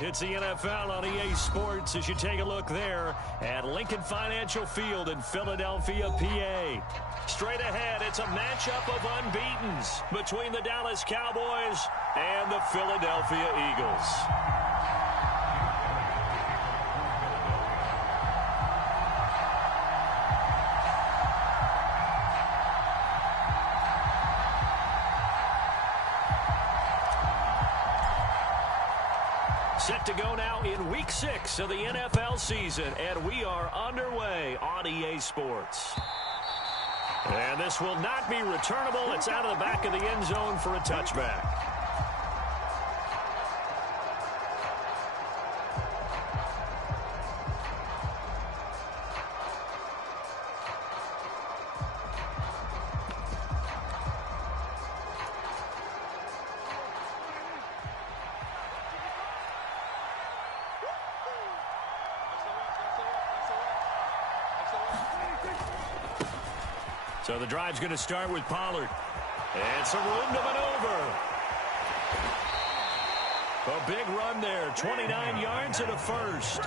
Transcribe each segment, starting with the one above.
It's the NFL on EA Sports as you take a look there at Lincoln Financial Field in Philadelphia, PA. Straight ahead, it's a matchup of unbeatens between the Dallas Cowboys and the Philadelphia Eagles. Set to go now in Week 6 of the NFL season, and we are underway on EA Sports. And this will not be returnable. It's out of the back of the end zone for a touchback. So the drive's going to start with Pollard. And some room to maneuver. A big run there, 29 yards and a first.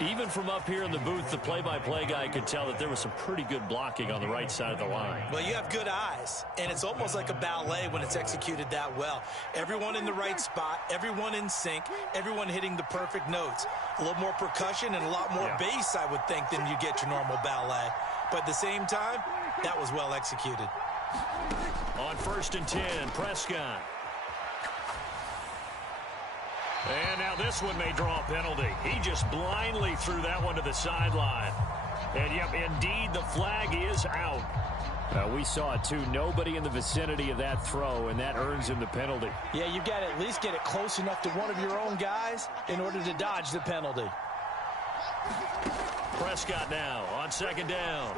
Even from up here in the booth, the play-by-play guy could tell that there was some pretty good blocking on the right side of the line. Well, you have good eyes, and it's almost like a ballet when it's executed that well. Everyone in the right spot, everyone in sync, everyone hitting the perfect notes. A little more percussion and a lot more bass, I would think, than you get your normal ballet. But at the same time, that was well executed. On 1st and 10, Prescott. And now this one may draw a penalty. He just blindly threw that one to the sideline. And, yep, indeed, the flag is out. We saw it, too. Nobody in the vicinity of that throw, and that earns him the penalty. Yeah, you've got to at least get it close enough to one of your own guys in order to dodge the penalty. Prescott now on 2nd down.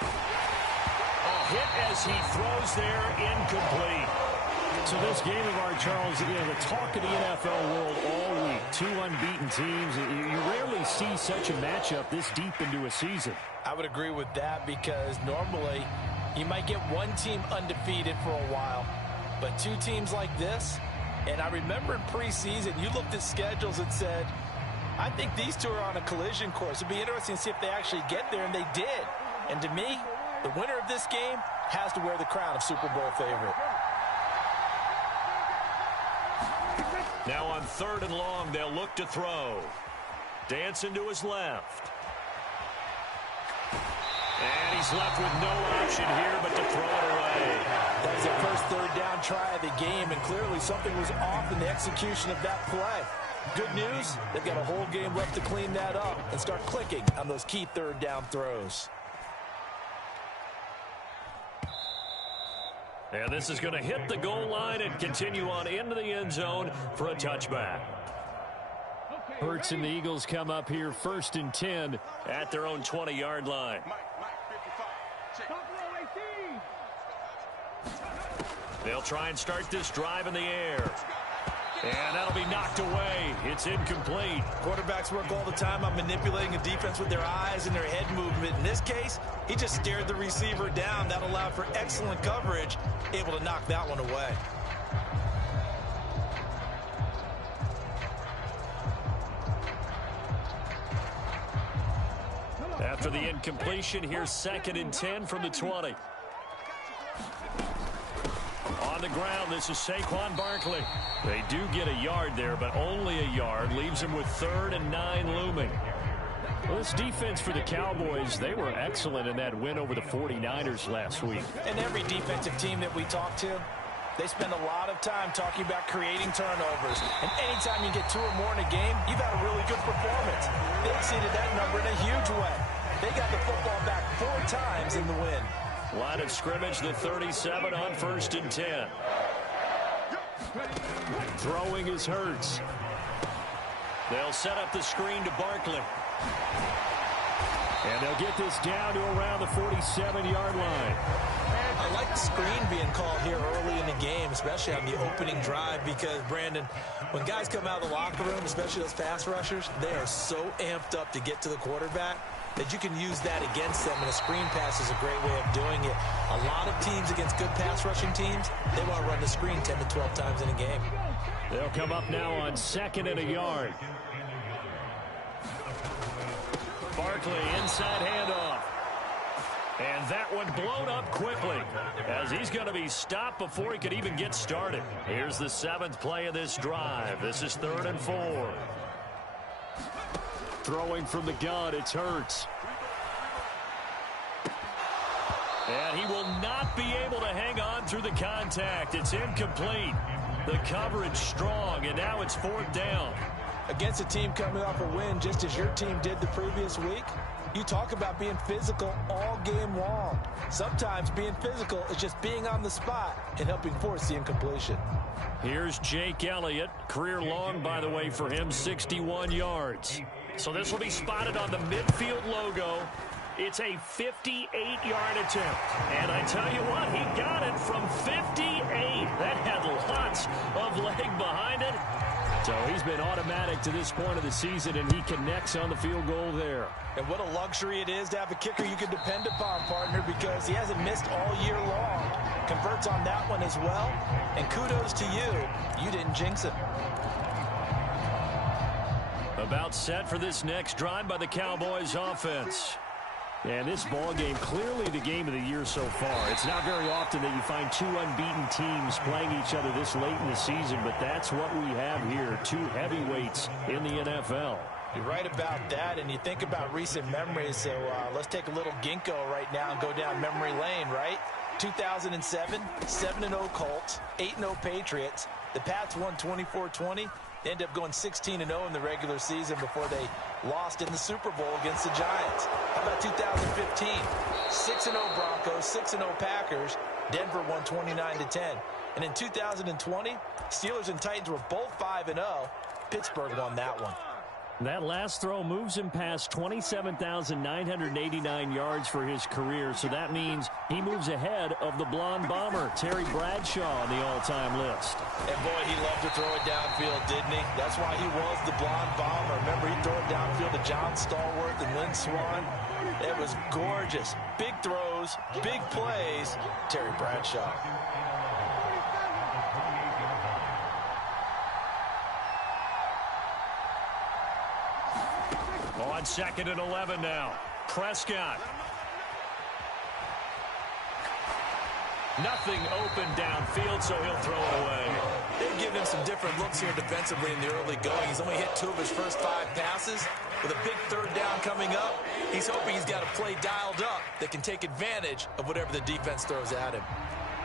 A hit as he throws there, incomplete. So this game of art, Charles, the talk of the NFL world all week. Two unbeaten teams. You rarely see such a matchup this deep into a season. I would agree with that because normally you might get one team undefeated for a while, but two teams like this, and I remember in preseason you looked at schedules and said, I think these two are on a collision course. It'd be interesting to see if they actually get there, and they did. And to me, the winner of this game has to wear the crown of Super Bowl favorite. Now on 3rd and long, they'll look to throw. Dancing to his left. And he's left with no option here but to throw it away. That was their first 3rd down try of the game, and clearly something was off in the execution of that play. Good news, they've got a whole game left to clean that up and start clicking on those key 3rd down throws. And this is going to hit the goal line and continue on into the end zone for a touchback. Hurts and the Eagles come up here 1st and 10 at their own 20-yard line. They'll try and start this drive in the air. And that'll be knocked away. It's incomplete. Quarterbacks work all the time on manipulating a defense with their eyes and their head movement. In this case, he just stared the receiver down. That allowed for excellent coverage, able to knock that one away. After the incompletion, here's 2nd and 10 from the 20. On the ground, this is Saquon Barkley. They do get a yard there, but only a yard. Leaves them with 3rd and 9 looming. Well, this defense for the Cowboys, they were excellent in that win over the 49ers last week. And every defensive team that we talk to, they spend a lot of time talking about creating turnovers. And anytime you get 2 or more in a game, you've had a really good performance. They exceeded that number in a huge way. They got the football back 4 times in the win. Line of scrimmage, the 37 on 1st and 10. Throwing is Hurts. They'll set up the screen to Barkley. And they'll get this down to around the 47-yard line. I like the screen being called here early in the game, especially on the opening drive, because, Brandon, when guys come out of the locker room, especially those pass rushers, they are so amped up to get to the quarterback. that you can use that against them, and a screen pass is a great way of doing it. A lot of teams against good pass rushing teams, they want to run the screen 10 to 12 times in a game. They'll come up now on 2nd and a yard. Barkley inside handoff. And that one blown up quickly as he's going to be stopped before he could even get started. Here's the 7th play of this drive. This is 3rd and 4. Throwing from the gun, it's Hurts. And he will not be able to hang on through the contact. It's incomplete. The coverage strong, and now it's 4th down. Against a team coming off a win just as your team did the previous week, you talk about being physical all game long. Sometimes being physical is just being on the spot and helping force the incompletion. Here's Jake Elliott. Career long, by the way, for him, 61 yards. So this will be spotted on the midfield logo. It's a 58-yard attempt. And I tell you what, he got it from 58. That had lots of leg behind it. So he's been automatic to this point of the season, and he connects on the field goal there. And what a luxury it is to have a kicker you can depend upon, partner, because he hasn't missed all year long. Converts on that one as well. And kudos to you. You didn't jinx it. About set for this next drive by the Cowboys offense. And this ball game, clearly the game of the year so far. It's not very often that you find two unbeaten teams playing each other this late in the season, but that's what we have here. Two heavyweights in the NFL. You're right about that, and you think about recent memories, so let's take a little ginkgo right now and go down memory lane, right? 2007, 7-0 Colts, 8-0 Patriots. The Pats won 24-20. They ended up going 16-0 in the regular season before they lost in the Super Bowl against the Giants. How about 2015? 6-0 Broncos, 6-0 Packers. Denver won 29-10. And in 2020, Steelers and Titans were both 5-0. Pittsburgh won that one. That last throw moves him past 27,989 yards for his career, so that means he moves ahead of the blonde bomber, Terry Bradshaw, on the all-time list. And boy, he loved to throw it downfield, didn't he? That's why he was the blonde bomber. Remember, he'd throw it downfield to John Stallworth and Lynn Swann. It was gorgeous. Big throws, big plays, Terry Bradshaw. On 2nd and 11 now. Prescott. Nothing open downfield, so he'll throw it away. They've given him some different looks here defensively in the early going. He's only hit 2 of his first 5 passes. With a big 3rd down coming up, he's hoping he's got a play dialed up that can take advantage of whatever the defense throws at him.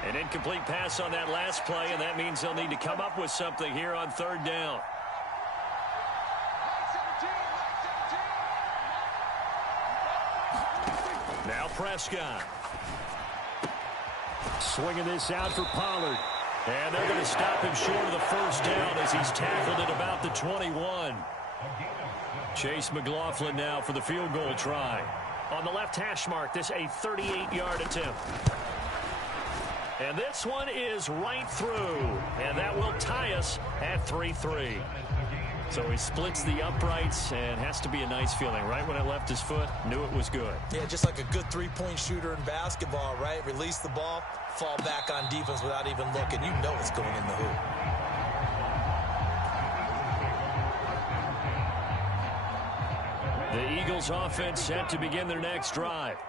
An incomplete pass on that last play, and that means they'll need to come up with something here on 3rd down. Now Prescott. Swinging this out for Pollard. And they're going to stop him short of the 1st down as he's tackled at about the 21. Chase McLaughlin now for the field goal try. On the left hash mark, this a 38-yard attempt. And this one is right through. And that will tie us at 3-3. So he splits the uprights, and has to be a nice feeling. Right when it left his foot, knew it was good. Yeah, just like a good three-point shooter in basketball, right? Release the ball, fall back on defense without even looking. You know it's going in the hoop. The Eagles offense set to begin their next drive.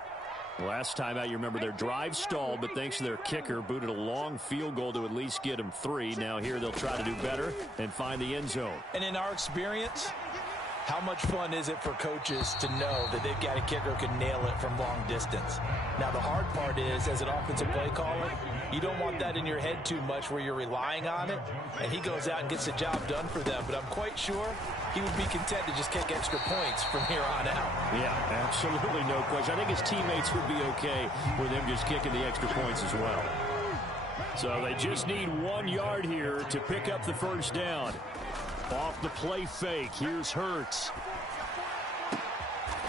Last time out, you remember their drive stalled, but thanks to their kicker, booted a long field goal to at least get them 3. Now here they'll try to do better and find the end zone. And in our experience, how much fun is it for coaches to know that they've got a kicker who can nail it from long distance? Now, the hard part is, as an offensive play caller, you don't want that in your head too much where you're relying on it, and he goes out and gets the job done for them. But I'm quite sure he would be content to just kick extra points from here on out. Yeah, absolutely no question. I think his teammates would be okay with him just kicking the extra points as well. So they just need 1 yard here to pick up the 1st down. Off the play fake, here's Hurts.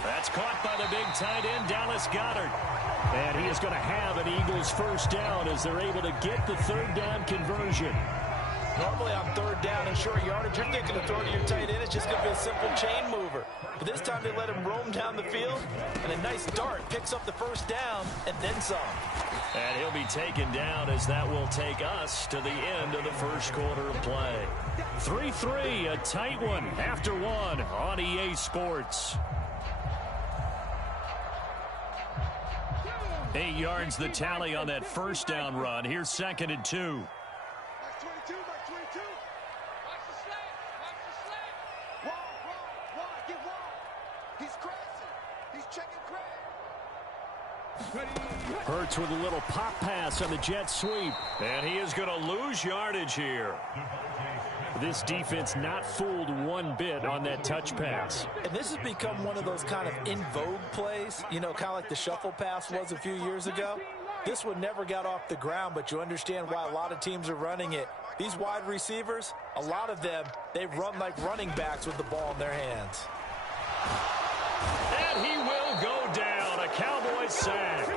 That's caught by the big tight end, Dallas Goedert. And he is going to have an Eagles 1st down as they're able to get the 3rd down conversion. Normally on third down and short yardage, you're thinking of throwing to your tight end. It's just going to be a simple chain mover. But this time they let him roam down the field, and a nice dart picks up the first down and then some. And he'll be taken down as that will take us to the end of the first quarter of play. 3-3, a tight one after one on EA Sports. 8 yards the tally on that first down run. Here's 2nd and 2. Hurts with a little pop pass on the jet sweep. And he is going to lose yardage here. This defense not fooled one bit on that touch pass. And this has become one of those kind of in vogue plays, you know, kind of like the shuffle pass was a few years ago. This one never got off the ground, but you understand why a lot of teams are running it. These wide receivers, a lot of them, they run like running backs with the ball in their hands. And he will go down. A Cowboys sack.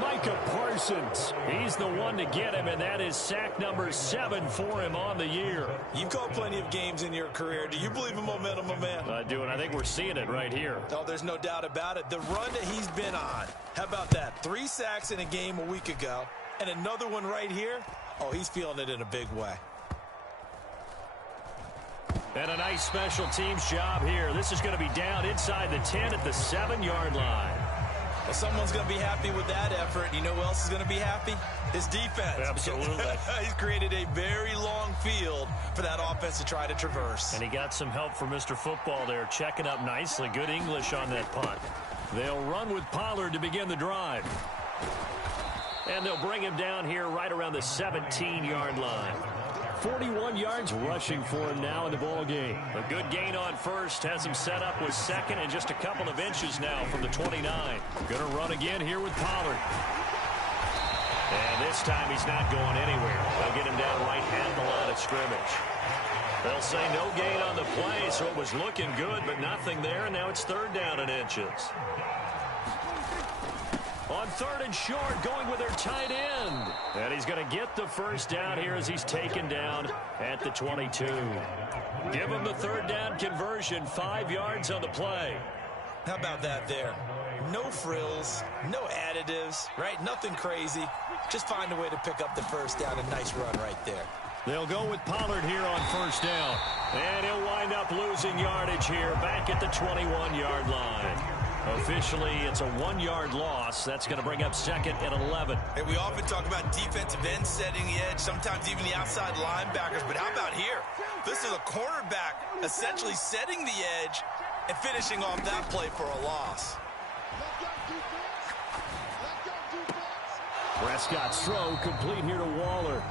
Micah Parsons. He's the one to get him, and that is sack number 7 for him on the year. You've called plenty of games in your career. Do you believe in momentum, my man? I do, and I think we're seeing it right here. Oh, there's no doubt about it. The run that he's been on. How about that? 3 sacks in a game a week ago, and another one right here. Oh, he's feeling it in a big way. And a nice special teams job here. This is going to be down inside the 10 at the 7-yard line. Well, someone's going to be happy with that effort. You know who else is going to be happy? His defense. Absolutely. He's created a very long field for that offense to try to traverse. And he got some help from Mr. Football there, checking up nicely. Good English on that punt. They'll run with Pollard to begin the drive. And they'll bring him down here right around the 17-yard line. 41 yards rushing for him now in the ball game. A good gain on first, has him set up with second and just a couple of inches now from the 29. Going to run again here with Pollard. And this time he's not going anywhere. They'll get him down right at the line of scrimmage. They'll say no gain on the play, so it was looking good, but nothing there, and now it's 3rd down and inches. On 3rd and short, going with their tight end. And he's going to get the first down here as he's taken down at the 22. Give him the 3rd down conversion, 5 yards on the play. How about that there? No frills, no additives, right? Nothing crazy. Just find a way to pick up the first down. A nice run right there. They'll go with Pollard here on 1st down. And he'll wind up losing yardage here back at the 21-yard line. Officially, it's a 1-yard loss. That's going to bring up 2nd and 11. Hey, we often talk about defensive ends setting the edge, sometimes even the outside linebackers. But how about here? This is a cornerback essentially setting the edge and finishing off that play for a loss. Prescott's throw complete here to Waller.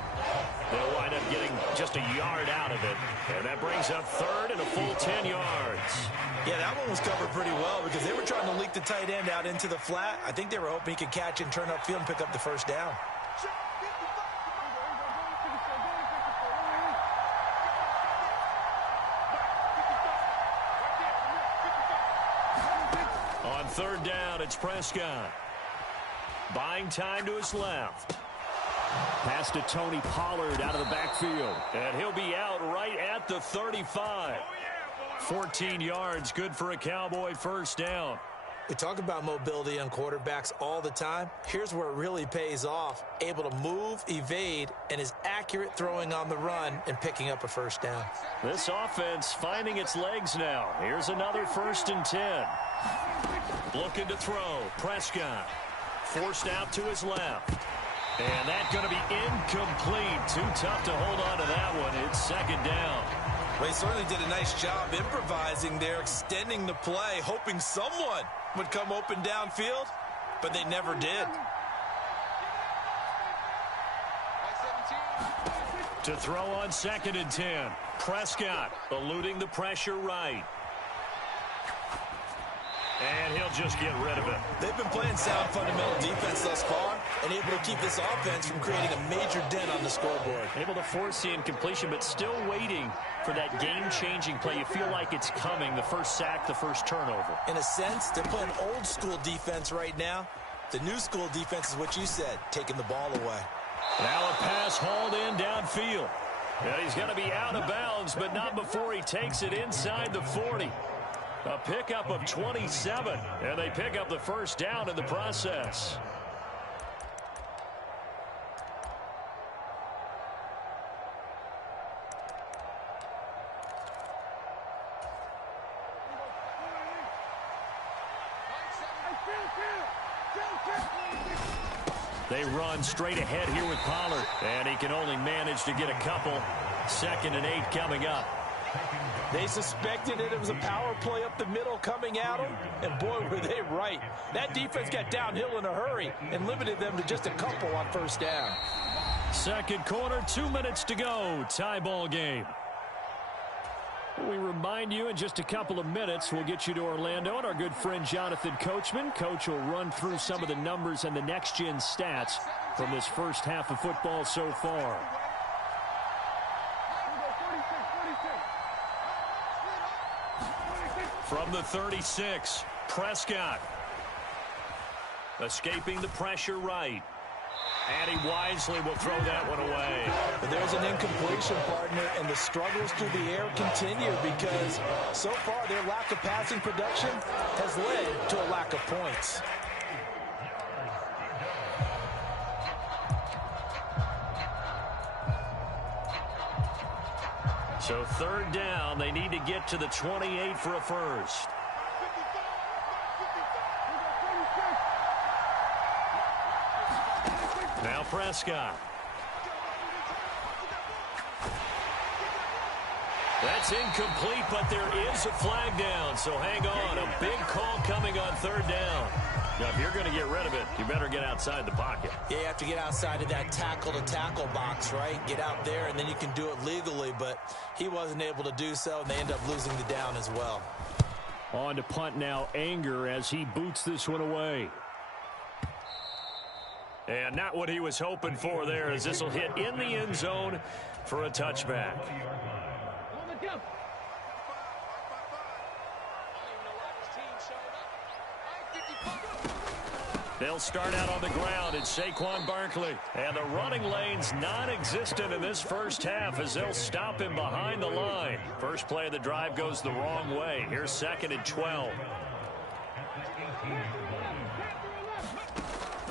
They'll wind up getting just a yard out of it. And that brings up 3rd and a full 10 yards. Yeah, that one was covered pretty well because they were trying to leak the tight end out into the flat. I think they were hoping he could catch and turn upfield and pick up the first down. On 3rd down, it's Prescott. Buying time to his left. Pass to Tony Pollard out of the backfield. And he'll be out right at the 35. 14 yards, good for a Cowboy first down. We talk about mobility on quarterbacks all the time. Here's where it really pays off. Able to move, evade, and is accurate throwing on the run and picking up a first down. This offense finding its legs now. Here's another 1st and 10. Looking to throw. Prescott forced out to his left. And that's going to be incomplete. Too tough to hold on to that one. It's 2nd down. They certainly did a nice job improvising there, extending the play, hoping someone would come open downfield, but they never did. To throw on 2nd and 10. Prescott eluding the pressure right. And he'll just get rid of it. They've been playing sound fundamental defense thus far and able to keep this offense from creating a major dent on the scoreboard. Able to force the incompletion, but still waiting for that game-changing play. You feel like it's coming, the first sack, the first turnover. In a sense, they're playing old-school defense right now. The new-school defense is what you said, taking the ball away. Now a pass hauled in downfield. And he's going to be out of bounds, but not before he takes it inside the 40. A pickup of 27, and they pick up the first down in the process. They run straight ahead here with Pollard, and he can only manage to get a couple. 2nd and 8 coming up. They suspected it was a power play up the middle coming at them, and boy, were they right. That defense got downhill in a hurry and limited them to just a couple on first down. Second quarter, 2 minutes to go. Tie ball game. We remind you in just a couple of minutes, we'll get you to Orlando and our good friend Jonathan Coachman. Coach will run through some of the numbers and the next-gen stats from this first half of football so far. From the 36, Prescott. Escaping the pressure right. And he wisely will throw that one away. But there's an incompletion, partner, and the struggles through the air continue because so far their lack of passing production has led to a lack of points. So 3rd down, they need to get to the 28 for a first. Now Prescott. That's incomplete, but there is a flag down, so hang on. A big call coming on 3rd down. Now, if you're going to get rid of it, you better get outside the pocket. Yeah, you have to get outside of that tackle-to-tackle box, right? Get out there, and then you can do it legally, but he wasn't able to do so, and they end up losing the down as well. On to punt now, Anger, as he boots this one away. And not what he was hoping for there, as this will hit in the end zone for a touchback. They'll start out on the ground. It's Saquon Barkley. And the running lane's non-existent in this first half as they'll stop him behind the line. First play of the drive goes the wrong way. Here's 2nd and 12.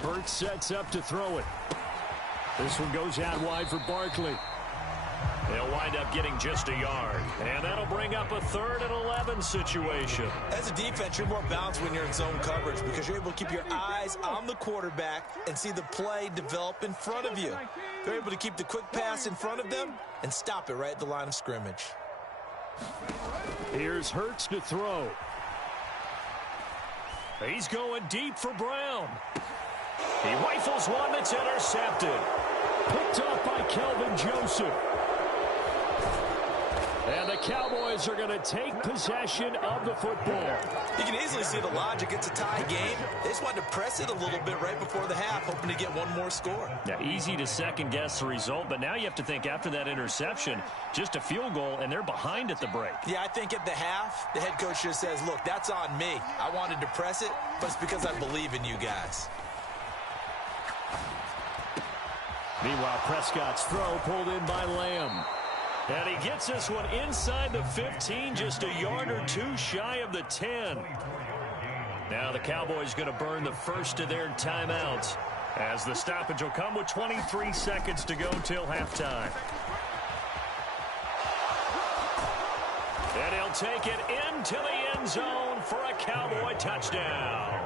Burt sets up to throw it. This one goes out wide for Barkley. They'll wind up getting just a yard. And that'll bring up a 3rd and 11 situation. As a defense, you're more balanced when you're in zone coverage because you're able to keep your eyes on the quarterback and see the play develop in front of you. They're able to keep the quick pass in front of them and stop it right at the line of scrimmage. Here's Hurts to throw. He's going deep for Brown. He rifles one that's intercepted. Picked off by Kelvin Joseph. And the Cowboys are going to take possession of the football. You can easily see the logic. It's a tie game. They just wanted to press it a little bit right before the half, hoping to get one more score. Yeah, easy to second-guess the result, but now you have to think after that interception, just a field goal, and they're behind at the break. Yeah, I think at the half, the head coach just says, look, that's on me. I wanted to press it, but it's because I believe in you guys. Meanwhile, Prescott's throw pulled in by Lamb. And he gets this one inside the 15, just a yard or two shy of the 10. Now the Cowboys going to burn the first of their timeouts as the stoppage will come with 23 seconds to go till halftime. And he'll take it into the end zone for a Cowboy touchdown.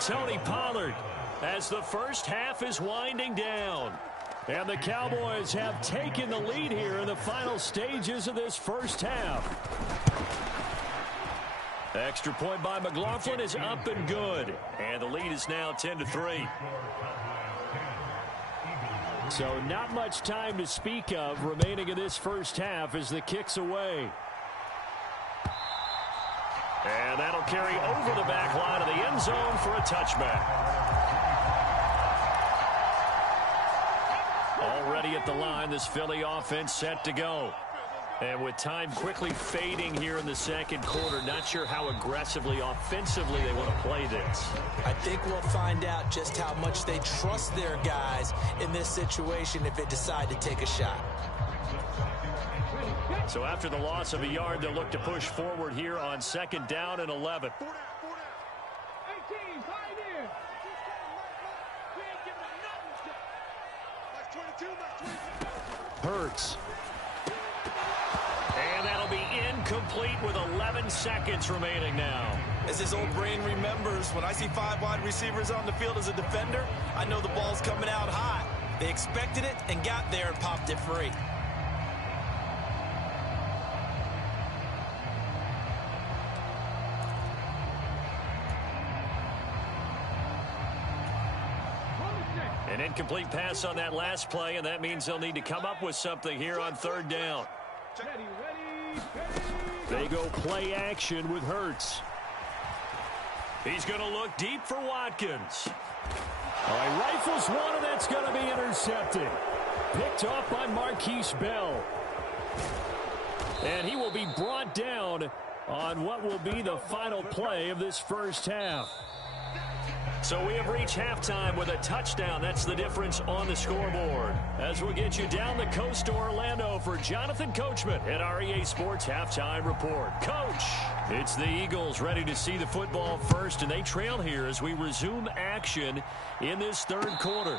Tony Pollard as the first half is winding down. And the Cowboys have taken the lead here in the final stages of this first half. Extra point by McLaughlin is up and good. And the lead is now 10-3. So not much time to speak of remaining in this first half as the kick's away. And that'll carry over the back line of the end zone for a touchback. Already at the line, this Philly offense set to go. And with time quickly fading here in the second quarter, not sure how aggressively, offensively they want to play this. I think we'll find out just how much they trust their guys in this situation if they decide to take a shot. So after the loss of a yard, they'll look to push forward here on 2nd down and 11. Hurts. And that'll be incomplete with 11 seconds remaining now. As his old brain remembers, when I see 5 wide receivers on the field as a defender, I know the ball's coming out hot. They expected it and got there and popped it free. An incomplete pass on that last play, and that means they'll need to come up with something here on 3rd down. They go play action with Hurts. He's going to look deep for Watkins. All right, rifles one, and that's going to be intercepted. Picked off by Marquise Bell. And he will be brought down on what will be the final play of this first half. So we have reached halftime with a touchdown. That's the difference on the scoreboard. As we'll get you down the coast to Orlando for Jonathan Coachman at our EA Sports Halftime Report. Coach, it's the Eagles ready to see the football first, and they trail here as we resume action in this 3rd quarter.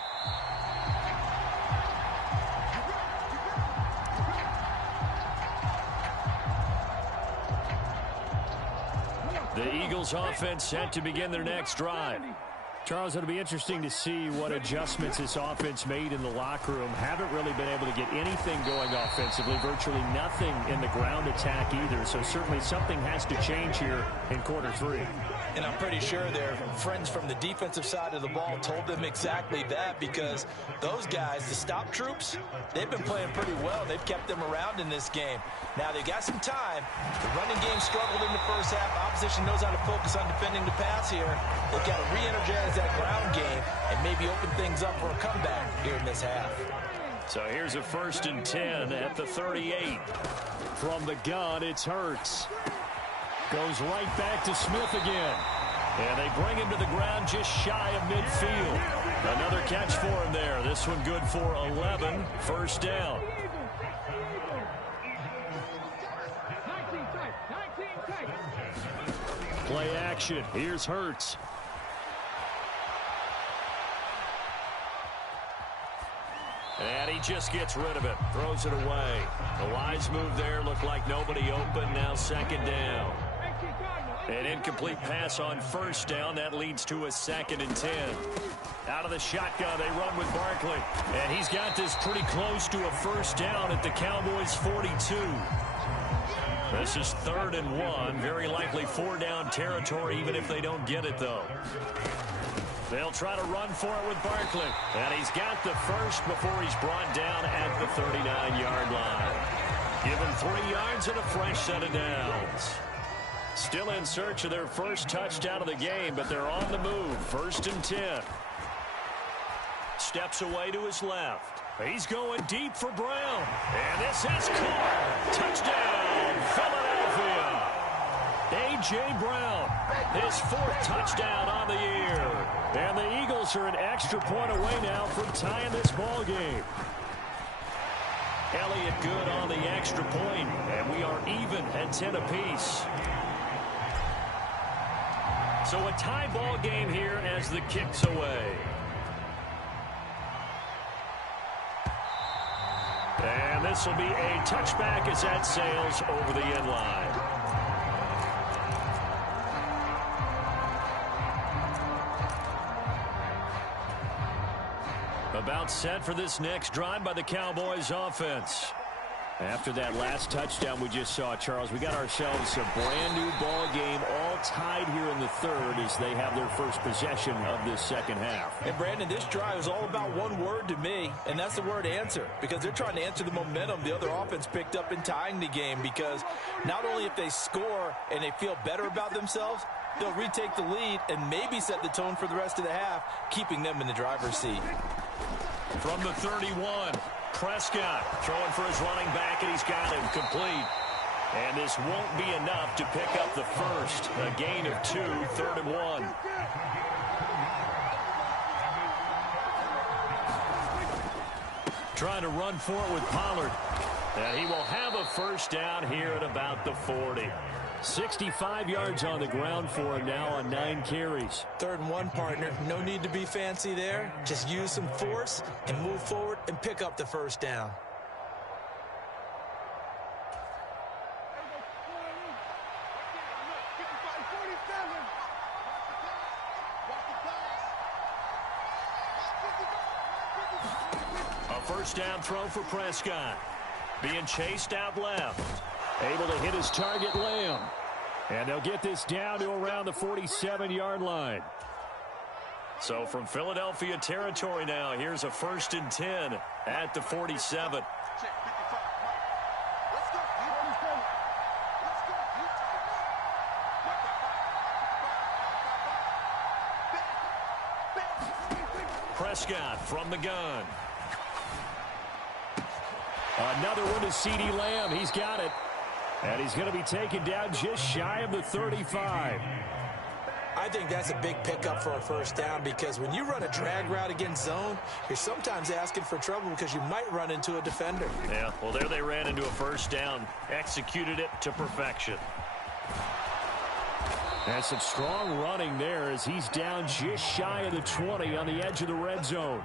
The Eagles offense set to begin their next drive. Charles, it'll be interesting to see what adjustments this offense made in the locker room. Haven't really been able to get anything going offensively, virtually nothing in the ground attack either. So certainly something has to change here in quarter 3. And I'm pretty sure their friends from the defensive side of the ball told them exactly that, because those guys, the stop troops, they've been playing pretty well. They've kept them around in this game. Now they've got some time. The running game struggled in the first half. Opposition knows how to focus on defending the pass here. They've got to re-energize that ground game and maybe open things up for a comeback here in this half. So here's a 1st and 10 at the 38. From the gun, it's Hurts. Goes right back to Smith again. And they bring him to the ground just shy of midfield. Another catch for him there. This one good for 11. 1st down. Play action. Here's Hurts. And he just gets rid of it. Throws it away. The wise move there. Looked like nobody open. Now 2nd down. An incomplete pass on 1st down. That leads to a 2nd and 10. Out of the shotgun, they run with Barkley. And he's got this pretty close to a 1st down at the Cowboys' 42. This is 3rd and 1. Very likely 4-down territory, even if they don't get it, though. They'll try to run for it with Barkley. And he's got the first before he's brought down at the 39-yard line. Give him 3 yards and a fresh set of downs. Still in search of their first touchdown of the game, but they're on the move. 1st and 10. Steps away to his left. He's going deep for Brown. And this is caught. Touchdown, Philadelphia. A.J. Brown, his 4th touchdown on the year. And the Eagles are an extra point away now from tying this ball game. Elliott good on the extra point, and we are even at 10 apiece. So a tie ball game here as the kick's away. And this will be a touchback as that sails over the end line. About set for this next drive by the Cowboys offense. After that last touchdown we just saw, Charles, we got ourselves a brand new ball game, all tied here in the 3rd as they have their first possession of this 2nd half. And Brandon, this drive is all about one word to me, and that's the word answer, because they're trying to answer the momentum the other offense picked up in tying the game, because not only if they score and they feel better about themselves, they'll retake the lead and maybe set the tone for the rest of the half, keeping them in the driver's seat. From the 31, Prescott throwing for his running back, and he's got him complete. And this won't be enough to pick up the first. A gain of 2, 3rd and 1. Trying to run for it with Pollard. And he will have a first down here at about the 40. 65 yards on the ground for him now on 9 carries. 3rd and 1, partner. No need to be fancy there. Just use some force and move forward and pick up the first down. A first down throw for Prescott. Being chased out left. Able to hit his target, Lamb. And they'll get this down to around the 47-yard line. So from Philadelphia territory now, here's a 1st and 10 at the 47. Prescott from the gun. Another one to CeeDee Lamb. He's got it. And he's going to be taken down just shy of the 35. I think that's a big pickup for a first down because when you run a drag route against zone, you're sometimes asking for trouble because you might run into a defender. Yeah, well, there they ran into a first down. Executed it to perfection. And some strong running there as he's down just shy of the 20 on the edge of the red zone.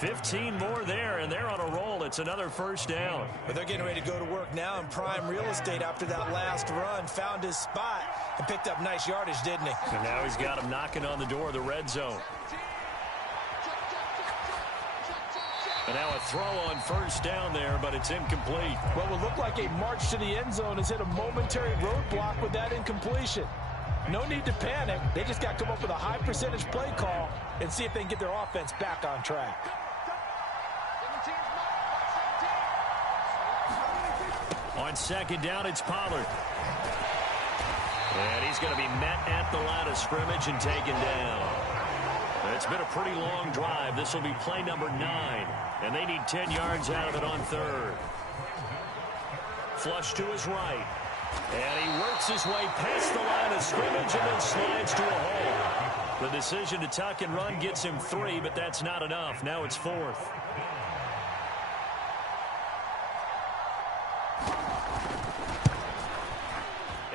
15 more there, and they're on a roll. It's another first down. But they're getting ready to go to work now in prime real estate after that last run. Found his spot and picked up nice yardage, didn't he? And now he's got him knocking on the door of the red zone. And now a throw on first down there, but it's incomplete. What will look like a march to the end zone has hit a momentary roadblock with that incompletion. No need to panic. They just got to come up with a high percentage play call and see if they can get their offense back on track. On 2nd down, it's Pollard. And he's going to be met at the line of scrimmage and taken down. It's been a pretty long drive. This will be play number 9. And they need 10 yards out of it on 3rd. Flush to his right. And he works his way past the line of scrimmage and then slides to a hole. The decision to tuck and run gets him 3, but that's not enough. Now it's 4th.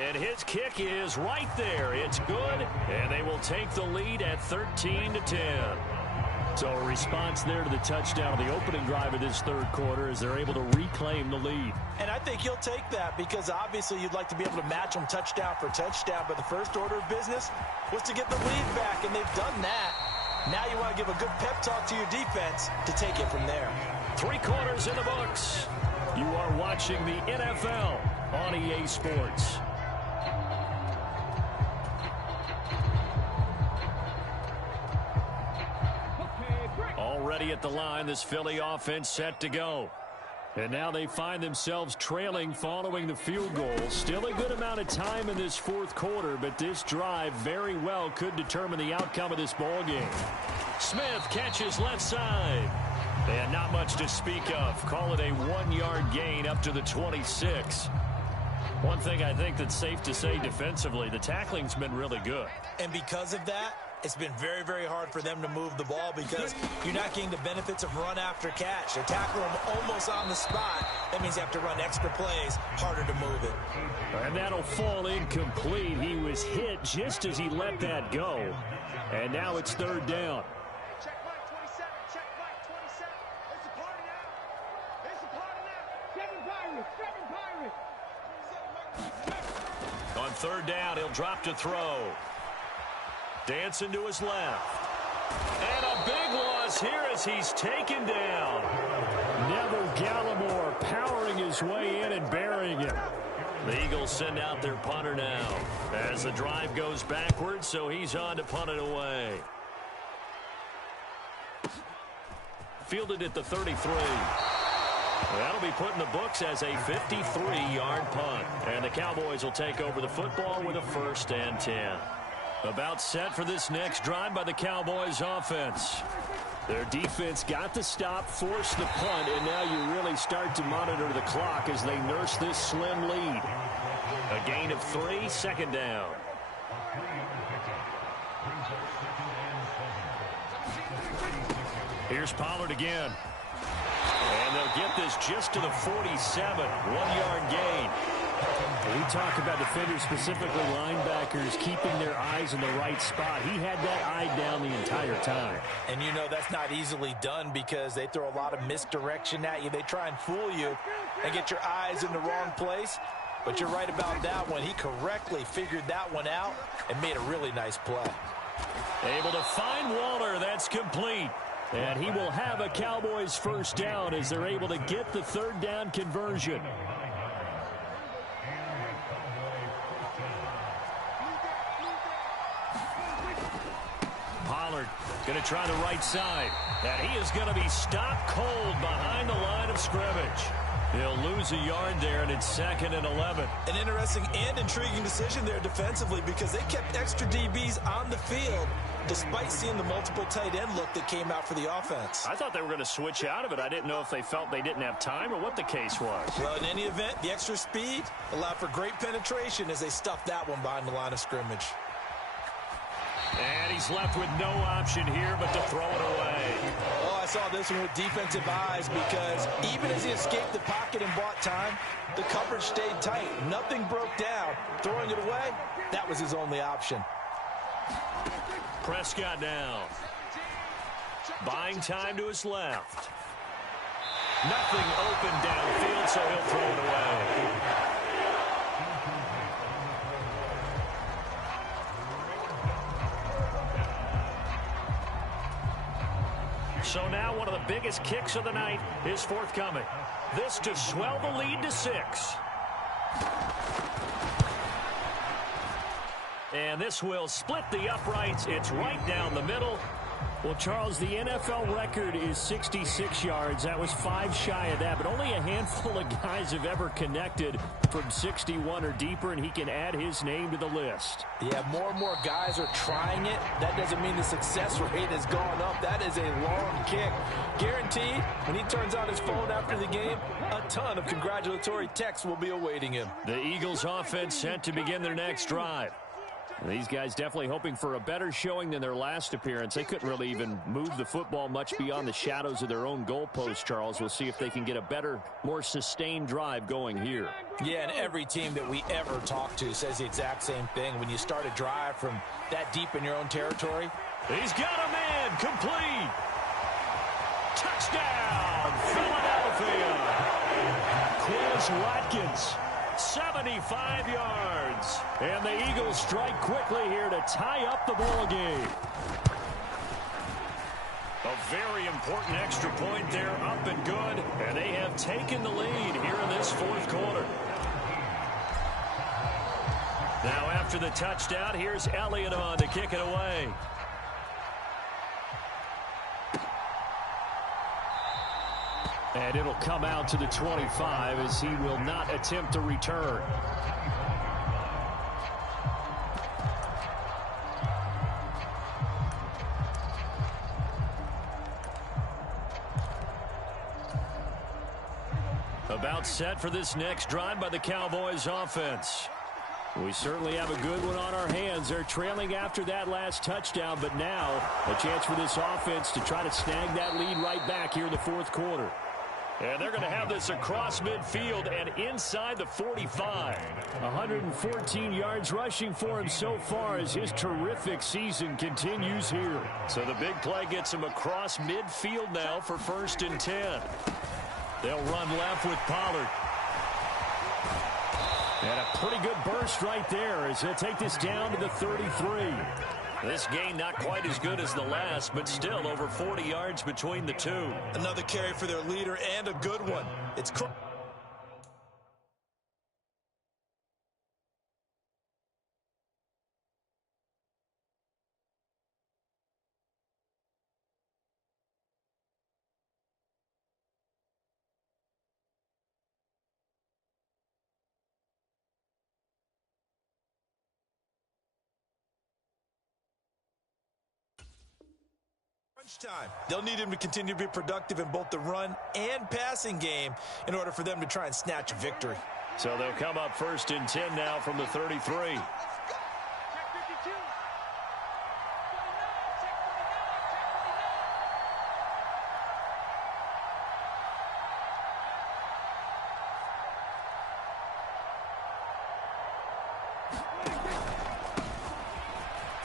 And his kick is right there. It's good, and they will take the lead at 13-10. So a response there to the touchdown of the opening drive of this 3rd quarter as they're able to reclaim the lead. And I think he'll take that because obviously you'd like to be able to match them touchdown for touchdown, but the first order of business was to get the lead back, and they've done that. Now you want to give a good pep talk to your defense to take it from there. 3 quarters in the books. You are watching the NFL on EA Sports. Already at the line, this Philly offense set to go. And now they find themselves trailing following the field goal. Still a good amount of time in this 4th quarter, but this drive very well could determine the outcome of this ball game. Smith catches left side. And not much to speak of. Call it a 1-yard gain up to the 26. One thing I think that's safe to say defensively, the tackling's been really good. And because of that, it's been very, very hard for them to move the ball because you're not getting the benefits of run after catch. They're tackling them almost on the spot. That means you have to run extra plays, harder to move it. And that'll fall incomplete. He was hit just as he let that go. And now it's 3rd down. Check Mike 27. Check Mike 27. It's a party now. It's a party now. 7 Pirates. 7 Pirates. On 3rd down, he'll drop to throw. Dancing to his left. And a big loss here as he's taken down. Neville Gallimore powering his way in and burying him. The Eagles send out their punter now as the drive goes backwards, so he's on to punt it away. Fielded at the 33. That'll be put in the books as a 53-yard punt. And the Cowboys will take over the football with a 1st and 10. About set for this next drive by the Cowboys offense. Their defense got the stop, forced the punt, and now you really start to monitor the clock as they nurse this slim lead. A gain of 3, 2nd down. Here's Pollard again. And they'll to get this just to the 47. 1-yard gain. We talk about defenders, specifically linebackers, keeping their eyes in the right spot. He had that eye down the entire time. And you know that's not easily done because they throw a lot of misdirection at you. They try and fool you and get your eyes in the wrong place. But you're right about that one. He correctly figured that one out and made a really nice play. Able to find Waller. That's complete. And he will have a Cowboys first down as they're able to get the third down conversion. Pollard going to try the right side. And he is going to be stopped cold behind the line of scrimmage. He'll lose a yard there, and it's 2nd and 11. An interesting and intriguing decision there defensively because they kept extra DBs on the field despite seeing the multiple tight end look that came out for the offense. I thought they were going to switch out of it. I didn't know if they felt they didn't have time or what the case was. Well, in any event, the extra speed allowed for great penetration as they stuffed that one behind the line of scrimmage. And he's left with no option here but to throw it away. Oh, I saw this one with defensive eyes because even as he escaped the pocket and bought time, the coverage stayed tight. Nothing broke down. Throwing it away, that was his only option. Prescott now. Buying time to his left. Nothing open downfield, so he'll throw it away. So now one of the biggest kicks of the night is forthcoming. This to swell the lead to 6. And this will split the uprights. It's right down the middle. Well, Charles, the NFL record is 66 yards. That was 5 shy of that, but only a handful of guys have ever connected from 61 or deeper, and he can add his name to the list. Yeah, more and more guys are trying it. That doesn't mean the success rate has gone up. That is a long kick. Guaranteed, when he turns on his phone after the game, a ton of congratulatory texts will be awaiting him. The Eagles offense set to begin their next drive. These guys definitely hoping for a better showing than their last appearance. They couldn't really even move the football much beyond the shadows of their own goalpost, Charles. We'll see if they can get a better, more sustained drive going here. Yeah, and every team that we ever talk to says the exact same thing. When you start a drive from that deep in your own territory. He's got a man, complete. Touchdown, Philadelphia. Quez Watkins. 75 yards. And the Eagles strike quickly here to tie up the ball game. A very important extra point there, up and good. And they have taken the lead here in this fourth quarter. Now after the touchdown, here's Elliott on to kick it away. And it'll come out to the 25 as he will not attempt to return. About set for this next drive by the Cowboys offense. We certainly have a good one on our hands. They're trailing after that last touchdown, but now a chance for this offense to try to snag that lead right back here in the fourth quarter. And they're going to have this across midfield and inside the 45. 114 yards rushing for him so far as his terrific season continues here. So the big play gets him across midfield now for 1st and 10. They'll run left with Pollard. And a pretty good burst right there as they'll take this down to the 33. This gain not quite as good as the last, but still over 40 yards between the two. Another carry for their leader and a good one. It's time. They'll need him to continue to be productive in both the run and passing game in order for them to try and snatch a victory. So they'll come up 1st and 10 now from the 33.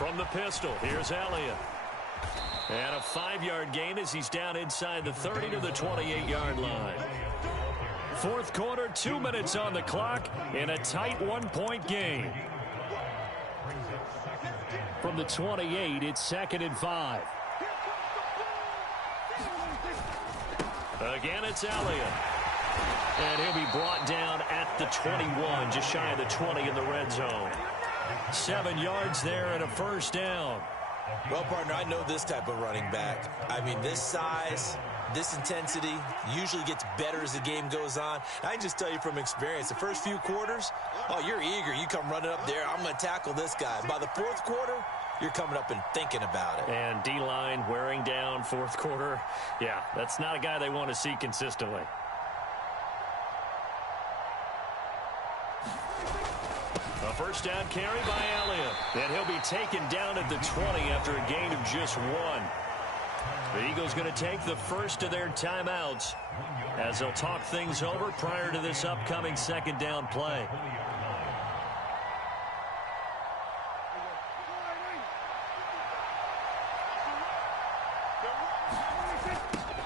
From the pistol, here's Elliott. And a 5-yard gain as he's down inside the 30 to the 28-yard line. Fourth quarter, 2 minutes on the clock in a tight 1-point game. From the 28, it's 2nd and 5. Again, it's Elliott. And he'll be brought down at the 21, just shy of the 20 in the red zone. 7 yards there and a first down. Well, partner, I know this type of running back. I mean, this size, this intensity usually gets better as the game goes on. I can just tell you from experience, the first few quarters, oh, you're eager. You come running up there, I'm going to tackle this guy. By the fourth quarter, you're coming up and thinking about it. And D-line wearing down fourth quarter. Yeah, that's not a guy they want to see consistently. A first down carry by Elliott. And he'll be taken down at the 20 after a gain of just 1. The Eagles going to take the first of their timeouts as they'll talk things over prior to this upcoming second down play.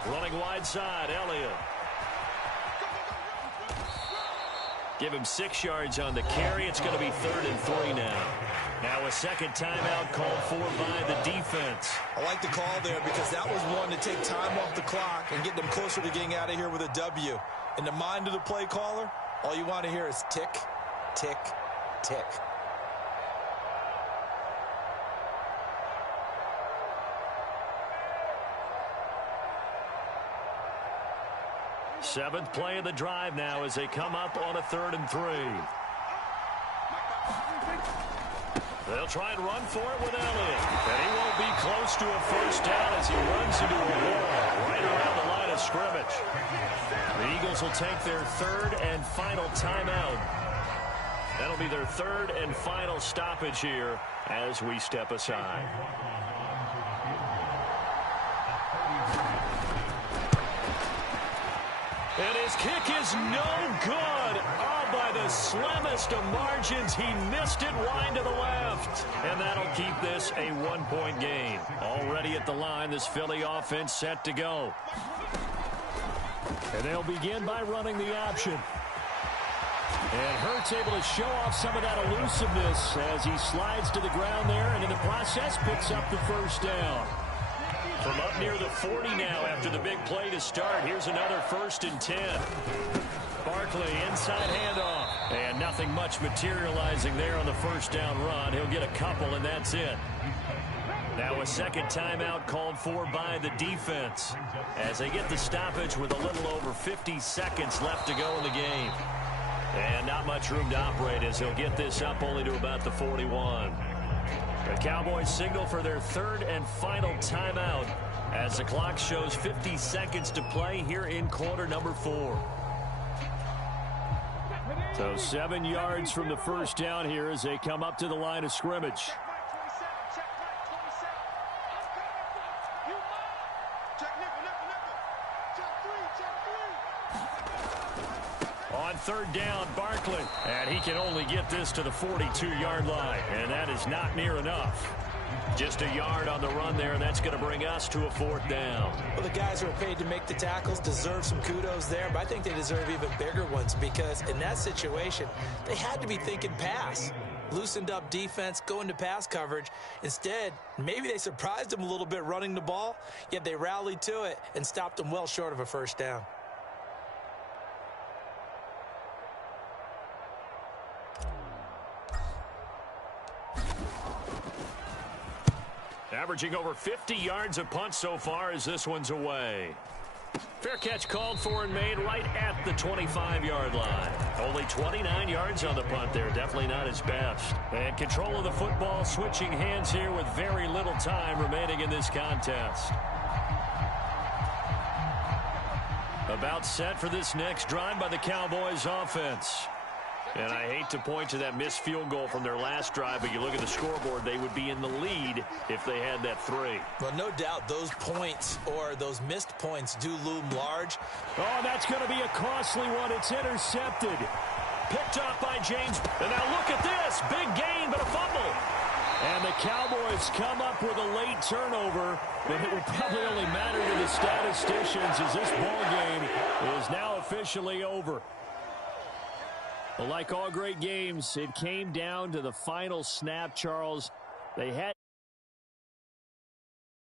Running wide side, Elliott. Give him 6 yards on the carry. It's going to be 3rd and 3 now. Now a second timeout called for by the defense. I like the call there because that was one to take time off the clock and get them closer to getting out of here with a W. In the mind of the play caller, all you want to hear is tick, tick, tick. Seventh play of the drive now as they come up on a 3rd and 3. They'll try and run for it with Elliott. And he won't be close to a first down as he runs into a wall right around the line of scrimmage. The Eagles will take their 3rd and final timeout. That'll be their 3rd and final stoppage here as we step aside. And his kick is no good. Oh, by the slimmest of margins, he missed it wide to the left. And that'll keep this a 1-point game. Already at the line, this Philly offense set to go. And they'll begin by running the option. And Hurts able to show off some of that elusiveness as he slides to the ground there and in the process picks up the first down. From up near the 40 now after the big play to start. Here's another 1st and 10. Barkley inside handoff. And nothing much materializing there on the first down run. He'll get a couple and that's it. Now a second timeout called for by the defense as they get the stoppage with a little over 50 seconds left to go in the game. And not much room to operate as he'll get this up only to about the 41. The Cowboys signal for their 3rd and final timeout as the clock shows 50 seconds to play here in quarter number 4. So 7 yards from the first down here as they come up to the line of scrimmage. On 3rd down, Barkley. And he can only get this to the 42-yard line. And that is not near enough. Just a yard on the run there, and that's going to bring us to a 4th down. Well, the guys who are paid to make the tackles deserve some kudos there, but I think they deserve even bigger ones because in that situation, they had to be thinking pass. Loosened up defense, going to pass coverage. Instead, maybe they surprised them a little bit running the ball, yet they rallied to it and stopped them well short of a first down. Averaging over 50 yards a punt so far as this one's away. Fair catch called for and made right at the 25-yard line. Only 29 yards on the punt there. Definitely not his best. And control of the football switching hands here with very little time remaining in this contest. About set for this next drive by the Cowboys offense. And I hate to point to that missed field goal from their last drive, but you look at the scoreboard, they would be in the lead if they had that 3. Well, no doubt those points or those missed points do loom large. Oh, that's going to be a costly one. It's intercepted. Picked up by James. And now look at this. Big gain, but a fumble. And the Cowboys come up with a late turnover, but it will probably only matter to the statisticians as this ball game is now officially over. Well, like all great games, it came down to the final snap, Charles. They had